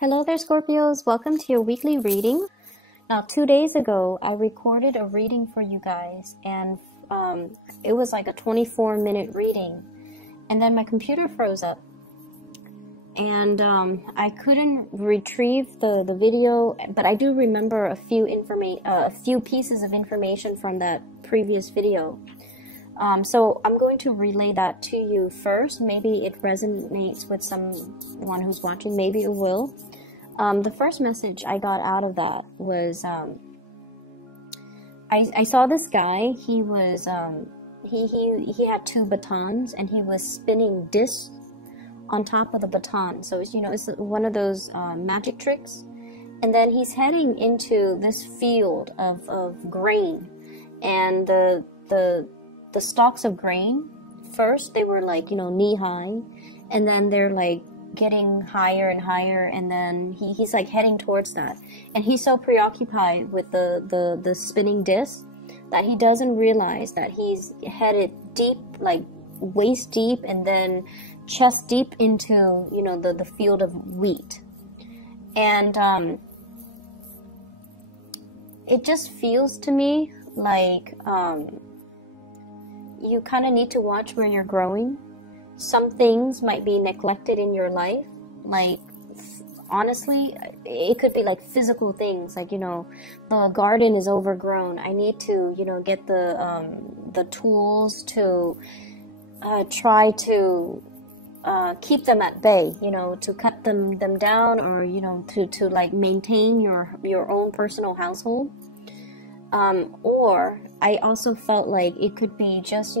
Hello there, Scorpios. Welcome to your weekly reading. Now, 2 days ago, I recorded a reading for you guys, and it was like a 24-minute reading. And then my computer froze up, and I couldn't retrieve the video, but I do remember a few pieces of information from that previous video. So I'm going to relay that to you first. Maybe it resonates with someone who's watching. Maybe it will. The first message I got out of that was, I saw this guy. He was, he had two batons, and he was spinning discs on top of the baton. So it's, it's one of those magic tricks. And then he's heading into this field of grain, and the stalks of grain, first they were like, knee high, and then they're like getting higher and higher, and then he's like heading towards that, and he's so preoccupied with the spinning disc that he doesn't realize that he's headed deep, like waist deep and then chest deep into the field of wheat. And it just feels to me like you kind of need to watch where you're growing. Some things might be neglected in your life. Like, honestly, it could be like physical things. Like, the garden is overgrown. I need to, get the tools to try to keep them at bay, to cut them down, or, to like maintain your own personal household. Or I also felt like it could be just,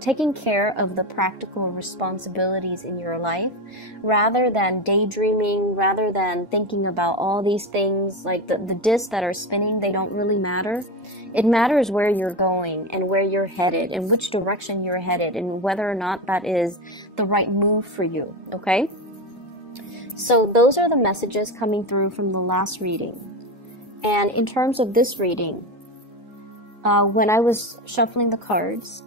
taking care of the practical responsibilities in your life, rather than daydreaming, rather than thinking about all these things. Like the discs that are spinning, they don't really matter. It matters where you're going and where you're headed and which direction you're headed and whether or not that is the right move for you, okay? So those are the messages coming through from the last reading. And in terms of this reading, when I was shuffling the cards,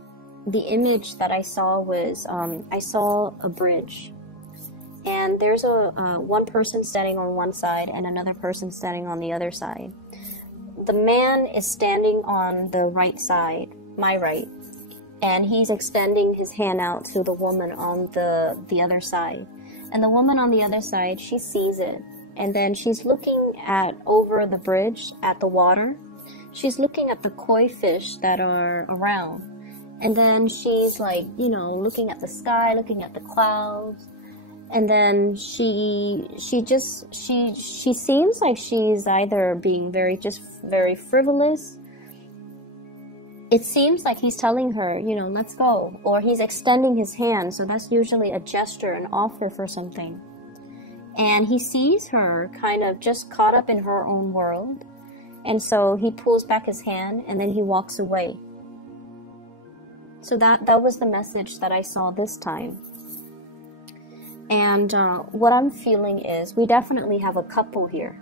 the image that I saw was, I saw a bridge, and there's one person standing on one side and another person standing on the other side. The man is standing on the right side, my right, and he's extending his hand out to the woman on the other side. And the woman on the other side, she sees it, and then she's looking over the bridge at the water. She's looking at the koi fish that are around, and then she's like, looking at the sky, looking at the clouds, and then she seems like she's either being very frivolous. It seems like he's telling her, let's go, or he's extending his hand, so that's usually a gesture, an offer for something. And he sees her kind of just caught up in her own world. And so he pulls back his hand, and then he walks away. So that was the message that I saw this time. And what I'm feeling is we definitely have a couple here.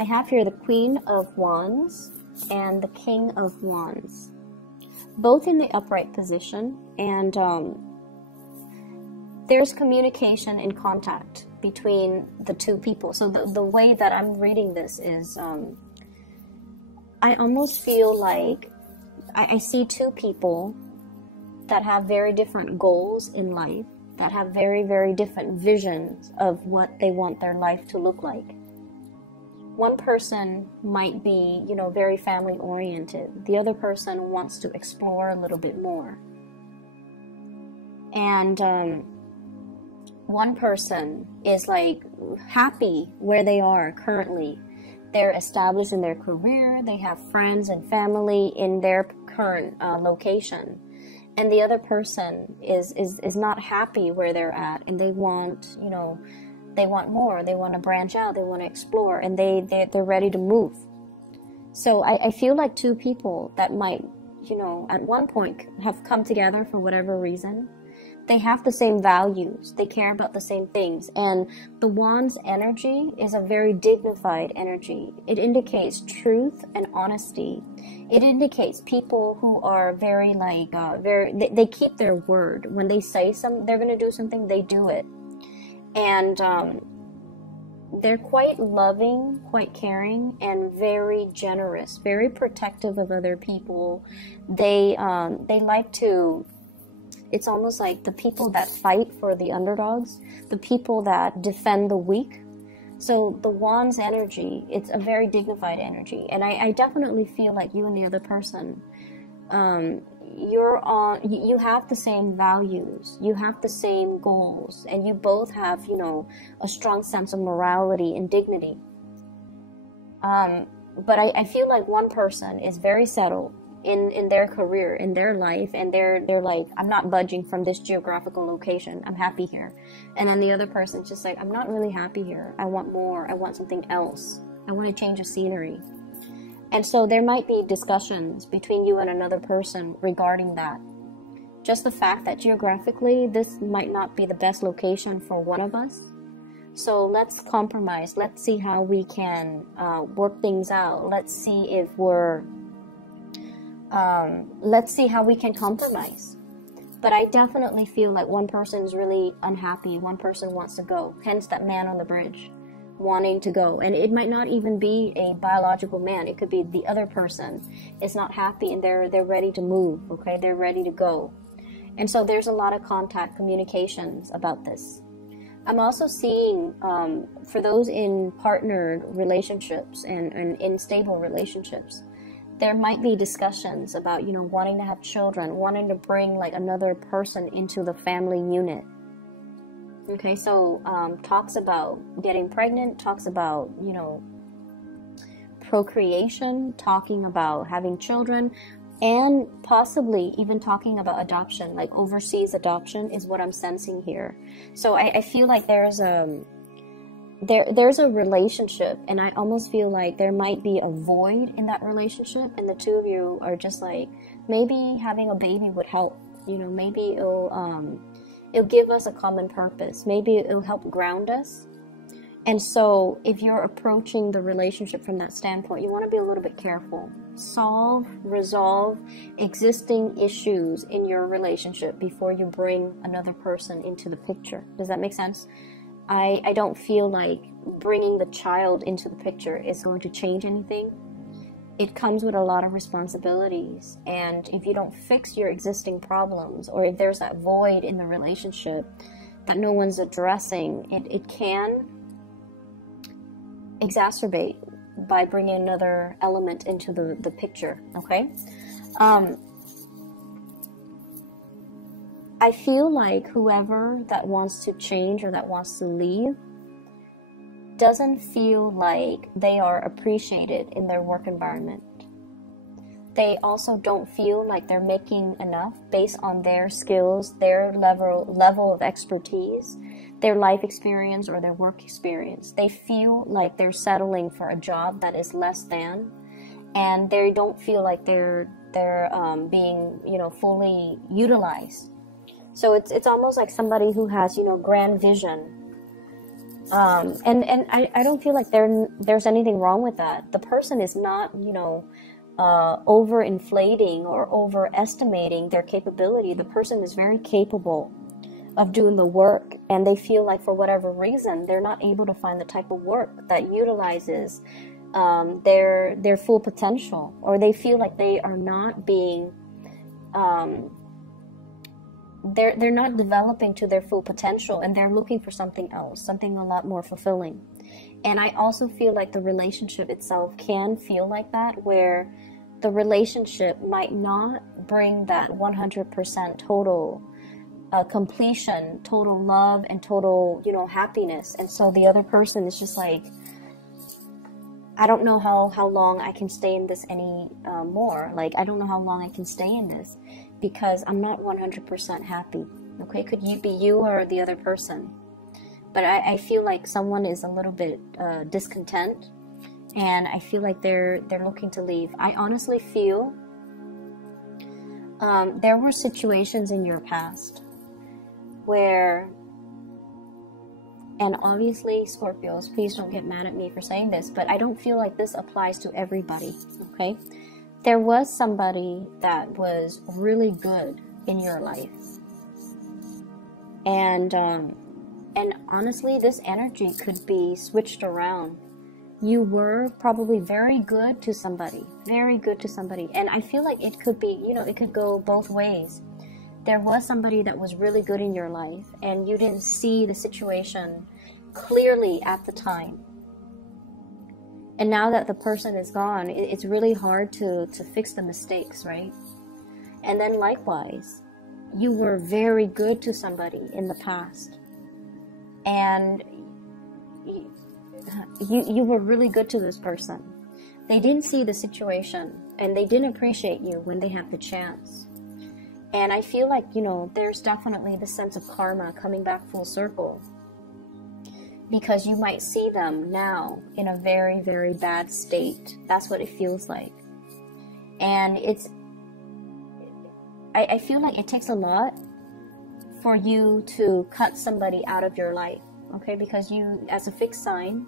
I have here the Queen of Wands and the King of Wands, both in the upright position. And there's communication and contact between the two people. So the way that I'm reading this is, I almost feel like I see two people that have very different goals in life, that have very, very different visions of what they want their life to look like. One person might be, very family oriented. The other person wants to explore a little bit more. And one person is like happy where they are currently. They're established in their career, they have friends and family in their current location. And the other person is not happy where they're at, and they want, they want more, they want to branch out, they want to explore, and they're ready to move. So I feel like two people that might, at one point have come together for whatever reason. They have the same values. They care about the same things. And the Wand's energy is a very dignified energy. It indicates truth and honesty. It indicates people who are very they keep their word. When they say they're going to do something, they do it. And they're quite loving, quite caring, and very generous, very protective of other people. They like to, it's almost like the people that fight for the underdogs, the people that defend the weak. So the Wand's energy, it's a very dignified energy. And I definitely feel like you and the other person, you have the same values, you have the same goals, and you both have, you know, a strong sense of morality and dignity. But I feel like one person is very settled in their career, in their life, and they're like, I'm not budging from this geographical location, I'm happy here. And then the other person's just like, I'm not really happy here, I want more, I want something else, I want to change of scenery. And so there might be discussions between you and another person regarding that. Just the fact that geographically this might not be the best location for one of us. So let's compromise. Let's see how we can work things out. Let's see if let's see how we can compromise. But I definitely feel like one person is really unhappy. One person wants to go. Hence that man on the bridge wanting to go. And it might not even be a biological man. It could be the other person is not happy and they're ready to move. Okay, they're ready to go. And so there's a lot of contact communications about this. I'm also seeing for those in partnered relationships and in stable relationships, there might be discussions about, you know, wanting to have children, wanting to bring like another person into the family unit. Okay, so talks about getting pregnant, talks about, you know, procreation, talking about having children, and possibly even talking about adoption, like overseas adoption is what I'm sensing here. So I feel like there's a relationship, and I almost feel like there might be a void in that relationship, and the two of you are just like, maybe having a baby would help, you know, maybe it'll give us a common purpose, maybe it'll help ground us. And so if you're approaching the relationship from that standpoint, you want to be a little bit careful. Resolve existing issues in your relationship before you bring another person into the picture. Does that make sense? I don't feel like bringing the child into the picture is going to change anything. It comes with a lot of responsibilities, and if you don't fix your existing problems, or if there's that void in the relationship that no one's addressing, it can exacerbate by bringing another element into the picture, okay? I feel like whoever that wants to change or that wants to leave doesn't feel like they are appreciated in their work environment. They also don't feel like they're making enough based on their skills, their level of expertise, their life experience or their work experience. They feel like they're settling for a job that is less than, and they don't feel like they're being, you know, fully utilized. So it's almost like somebody who has, you know, grand vision. And I don't feel like there's anything wrong with that. The person is not, you know, overinflating or overestimating their capability. The person is very capable of doing the work, and they feel like for whatever reason they're not able to find the type of work that utilizes their full potential, or they feel like they are not being they're not developing to their full potential, and they're looking for something else, something a lot more fulfilling. And I also feel like the relationship itself can feel like that, where the relationship might not bring that 100% total completion, total love, and total, you know, happiness. And so the other person is just like, I don't know how long I can stay in this any more. Like, I don't know how long I can stay in this, because I'm not 100% happy. Okay, could you be you or the other person? But I feel like someone is a little bit discontent, and I feel like they're looking to leave. I honestly feel there were situations in your past where, and obviously Scorpios, please don't get mad at me for saying this, but I don't feel like this applies to everybody, okay? There was somebody that was really good in your life, and And honestly, this energy could be switched around. You were probably very good to somebody, very good to somebody. And I feel like it could be, you know, it could go both ways. There was somebody that was really good in your life and you didn't see the situation clearly at the time. And now that the person is gone, it's really hard to fix the mistakes, right? And then likewise, you were very good to somebody in the past. And you were really good to this person. They didn't see the situation and they didn't appreciate you when they had the chance. And I feel like, you know, there's definitely the sense of karma coming back full circle, because you might see them now in a very, very bad state. That's what it feels like. And I feel like it takes a lot for you to cut somebody out of your life, okay? Because you, as a fixed sign,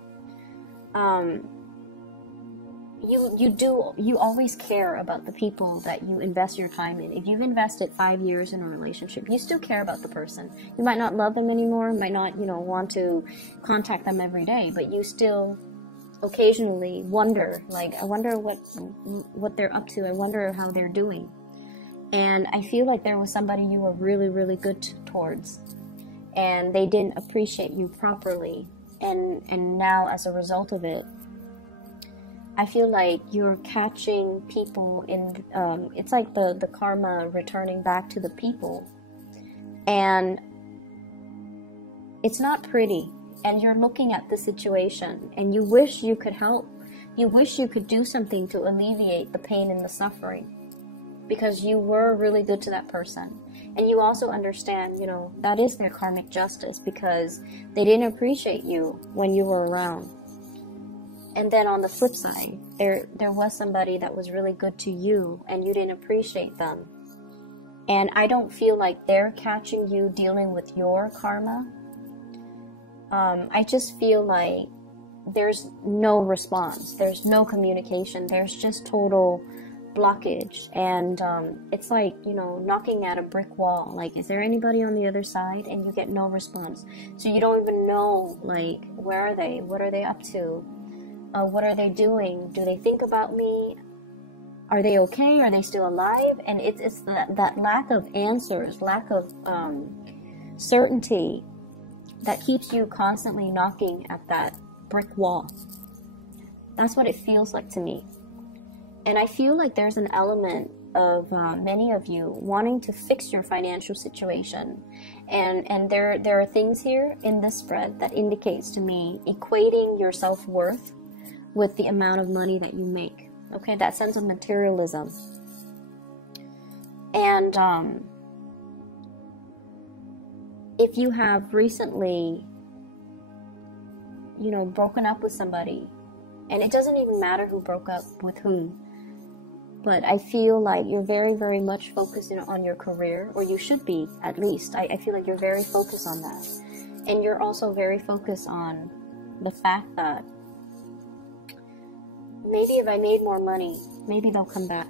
you always care about the people that you invest your time in. If you've invested 5 years in a relationship, you still care about the person. You might not love them anymore, might not, you know, want to contact them every day, but you still occasionally wonder, like, I wonder what they're up to. I wonder how they're doing. And I feel like there was somebody you were really, really good towards, and they didn't appreciate you properly. And now, as a result of it, I feel like you're catching people in, it's like the karma returning back to the people. And it's not pretty. And you're looking at the situation and you wish you could help. You wish you could do something to alleviate the pain and the suffering, because you were really good to that person. And you also understand, you know, that is their karmic justice, because they didn't appreciate you when you were around. And then on the flip side, there was somebody that was really good to you and you didn't appreciate them. And I don't feel like they're catching you dealing with your karma. I just feel like there's no response. There's no communication. There's just total blockage. And it's like, you know, knocking at a brick wall. Like, is there anybody on the other side? And you get no response. So you don't even know, like, where are they? What are they up to? What are they doing? Do they think about me? Are they okay? Are they still alive? And it's that lack of answers, lack of certainty that keeps you constantly knocking at that brick wall. That's what it feels like to me. And I feel like there's an element of many of you wanting to fix your financial situation. And there are things here in this spread that indicates to me equating your self-worth with the amount of money that you make. Okay, that sense of materialism. And if you have recently, you know, broken up with somebody, and it doesn't even matter who broke up with whom, but I feel like you're very, very much focused on your career, or you should be, at least. I feel like you're very focused on that. And you're also very focused on the fact that maybe if I made more money, maybe they'll come back.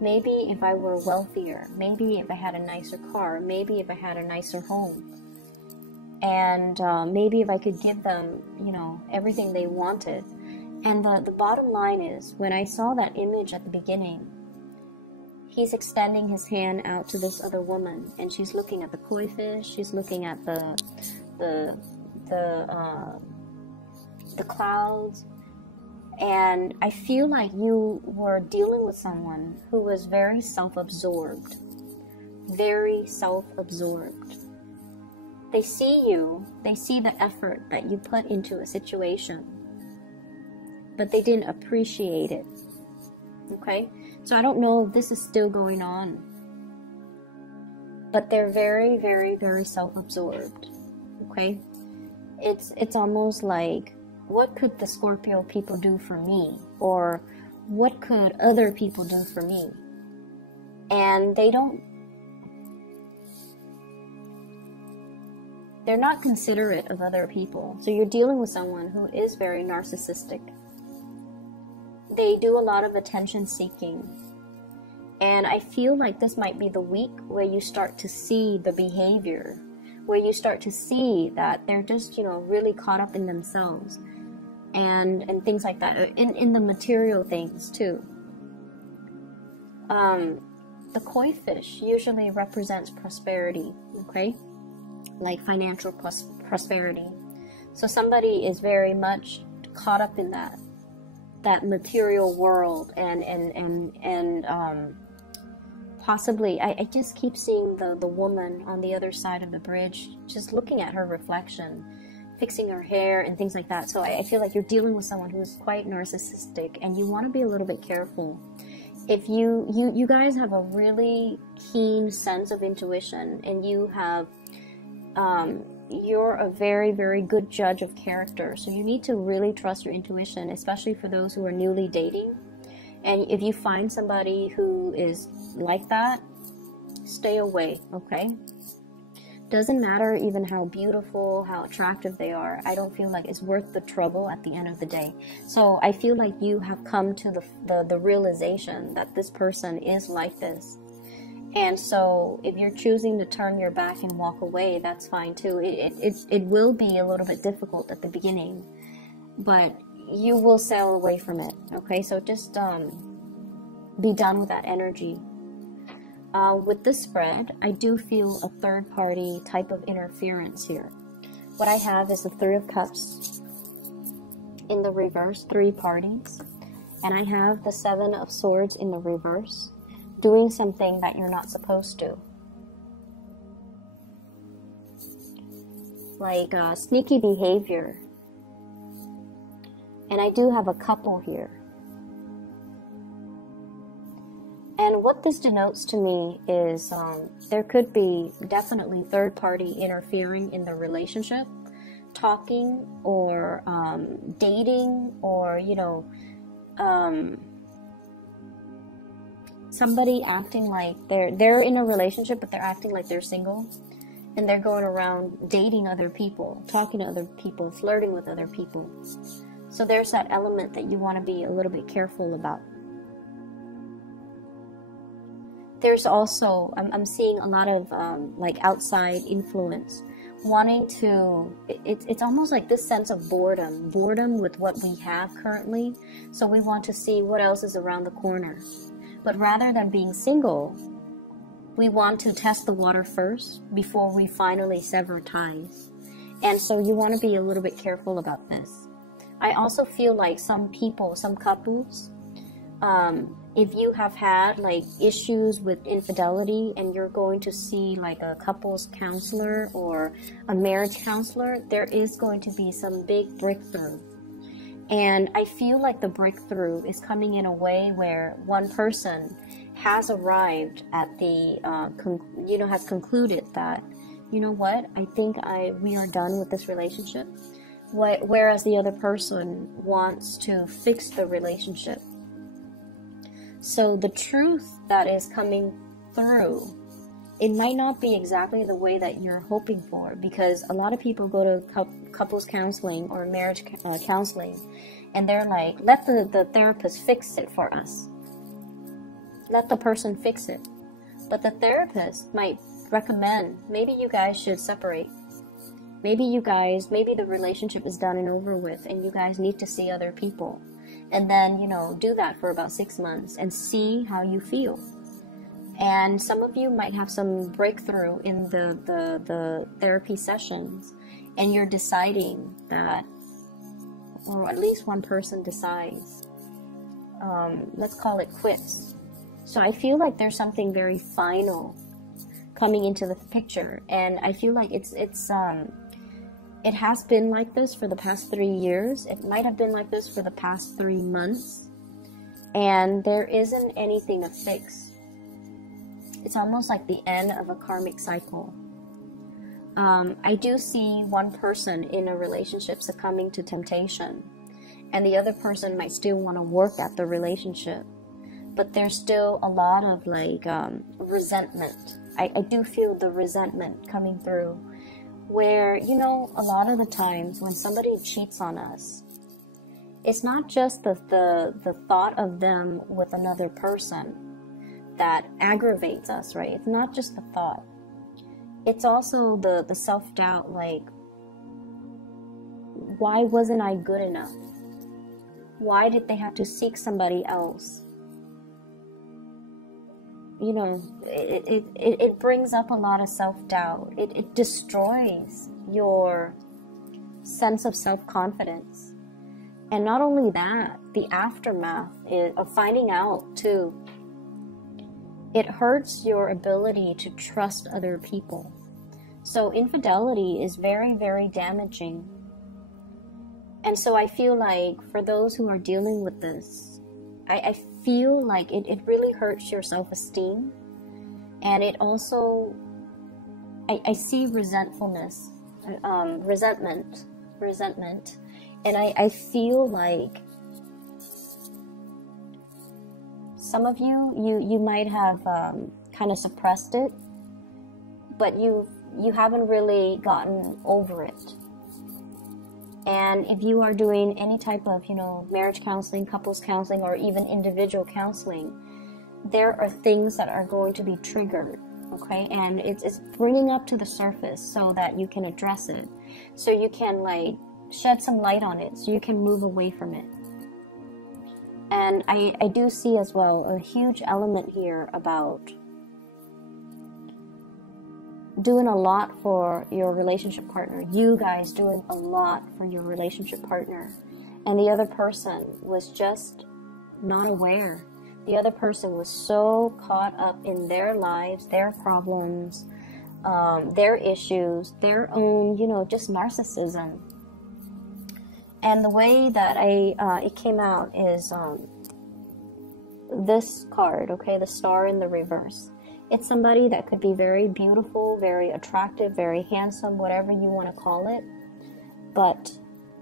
Maybe if I were wealthier, maybe if I had a nicer car, maybe if I had a nicer home. And maybe if I could give them, you know, everything they wanted. And the bottom line is, when I saw that image at the beginning, he's extending his hand out to this other woman, and she's looking at the koi fish, she's looking at the clouds. And I feel like you were dealing with someone who was very self-absorbed. Very self-absorbed. They see you, they see the effort that you put into a situation, but they didn't appreciate it. Okay? So I don't know if this is still going on, but they're very, very, very self-absorbed. Okay? It's almost like, what could the Scorpio people do for me? Or what could other people do for me? And they're not considerate of other people. So you're dealing with someone who is very narcissistic. They do a lot of attention seeking. And I feel like this might be the week where you start to see the behavior, where you start to see that they're just, you know, really caught up in themselves and things like that, in the material things too. The koi fish usually represents prosperity, okay? Like financial prosperity. So somebody is very much caught up in that material world, and possibly, I just keep seeing the woman on the other side of the bridge, just looking at her reflection, fixing her hair and things like that. So I feel like you're dealing with someone who's quite narcissistic, and you want to be a little bit careful. If you guys have a really keen sense of intuition, and you have, you're a very, very good judge of character. So you need to really trust your intuition, especially for those who are newly dating. And if you find somebody who is like that, stay away, okay? Doesn't matter even how beautiful, how attractive they are. I don't feel like it's worth the trouble at the end of the day. So I feel like you have come to the realization that this person is like this. And so if you're choosing to turn your back and walk away, that's fine too. It will be a little bit difficult at the beginning, but you will sail away from it, okay? So just be done with that energy. With this spread, I do feel a third-party type of interference here. What I have is the Three of Cups in the reverse, 3 parties. And I have the Seven of Swords in the reverse, doing something that you're not supposed to. Like sneaky behavior. And I do have a couple here. And what this denotes to me is there could be definitely third party interfering in the relationship, talking or dating, or, you know, somebody acting like they're in a relationship, but they're acting like they're single, and they're going around dating other people, talking to other people, flirting with other people. So there's that element that you want to be a little bit careful about. There's also, I'm seeing a lot of like outside influence, wanting to, it's almost like this sense of boredom with what we have currently. So we want to see what else is around the corner. But rather than being single, we want to test the water first before we finally sever ties. And so you want to be a little bit careful about this. I also feel like some people, some couples, if you have had like issues with infidelity and you're going to see like a couples counselor or a marriage counselor, there is going to be some big breakthrough. And I feel like the breakthrough is coming in a way where one person has arrived at the, has concluded that, you know what, I think we are done with this relationship. Whereas the other person wants to fix the relationship. So the truth that is coming through, it might not be exactly the way that you're hoping for, because a lot of people go to couples counseling or marriage counseling, and they're like, let the therapist fix it for us. Let the person fix it. But the therapist might recommend, maybe you guys should separate. Maybe the relationship is done and over with, and you guys need to see other people. And then, do that for about 6 months and see how you feel. And some of you might have some breakthrough in the therapy sessions, and you're deciding that, or at least one person decides, let's call it quits. So I feel like there's something very final coming into the picture, and I feel like it has been like this for the past 3 years. It might have been like this for the past 3 months. And there isn't anything to fix. It's almost like the end of a karmic cycle. I do see one person in a relationship succumbing to temptation. And the other person might still want to work at the relationship. But there's still a lot of resentment. I do feel the resentment coming through. Where, a lot of the times when somebody cheats on us, it's not just the thought of them with another person that aggravates us, right? It's not just the thought. it's also the self-doubt, like, why wasn't I good enough? Why did they have to seek somebody else? You know, it brings up a lot of self-doubt. It destroys your sense of self-confidence. And not only that, the aftermath of finding out too, it hurts your ability to trust other people. So infidelity is very, very damaging. And so I feel like for those who are dealing with this, I feel like it really hurts your self-esteem. And it also, I see resentfulness, resentment. And I feel like some of you might have kind of suppressed it, but you haven't really gotten over it. And if you are doing any type of, you know, marriage counseling, couples counseling, or even individual counseling, there are things that are going to be triggered, okay? And it's bringing up to the surface so that you can address it, so you can, like, shed some light on it, so you can move away from it. And I do see as well a huge element here about doing a lot for your relationship partner. You guys doing a lot for your relationship partner. And the other person was just not aware. The other person was so caught up in their lives, their problems, their issues, their own, you know, just narcissism. And the way that it came out is this card, okay, the star in the reverse. It's somebody that could be very beautiful, very attractive, very handsome, whatever you want to call it, but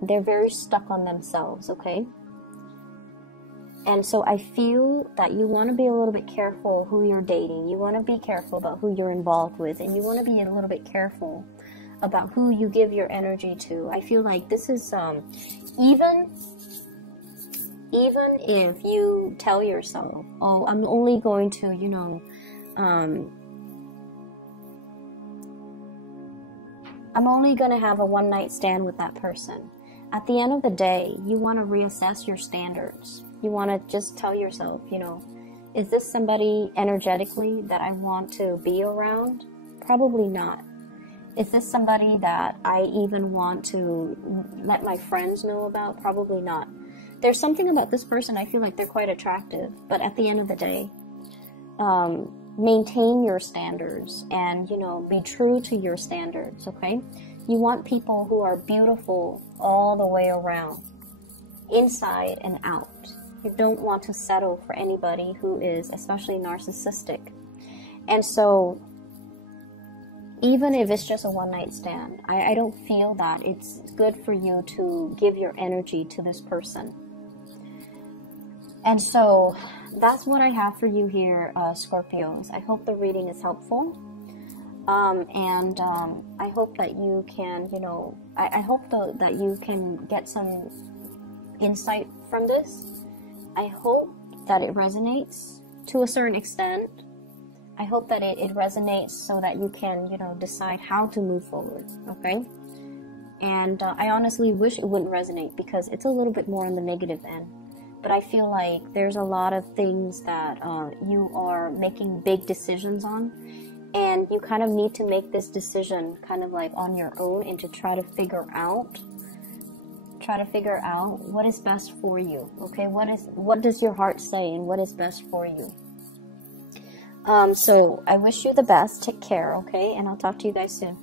they're very stuck on themselves, okay? And so I feel that you want to be a little bit careful who you're dating. You want to be careful about who you're involved with, and you want to be a little bit careful about who you give your energy to. I feel like this is even if you tell yourself, oh, I'm only going to, you know, I'm only going to have a one-night stand with that person. At the end of the day, you want to reassess your standards. You want to just tell yourself, you know, is this somebody energetically that I want to be around? Probably not. Is this somebody that I even want to let my friends know about? Probably not. There's something about this person, I feel like they're quite attractive, but at the end of the day, maintain your standards and, you know, be true to your standards, okay? You want people who are beautiful all the way around, inside and out. You don't want to settle for anybody who is especially narcissistic. And so, even if it's just a one-night stand, I don't feel that it's good for you to give your energy to this person. And so, that's what I have for you here, Scorpios. I hope the reading is helpful. I hope that you can, you know, I hope that you can get some insight from this. I hope that it resonates to a certain extent. I hope that it resonates so that you can, you know, decide how to move forward, okay? And I honestly wish it wouldn't resonate because it's a little bit more on the negative end. But I feel like there's a lot of things that you are making big decisions on, and you kind of need to make this decision kind of like on your own and to try to figure out what is best for you, okay? What does your heart say and what is best for you? So I wish you the best. Take care, okay? And I'll talk to you guys soon.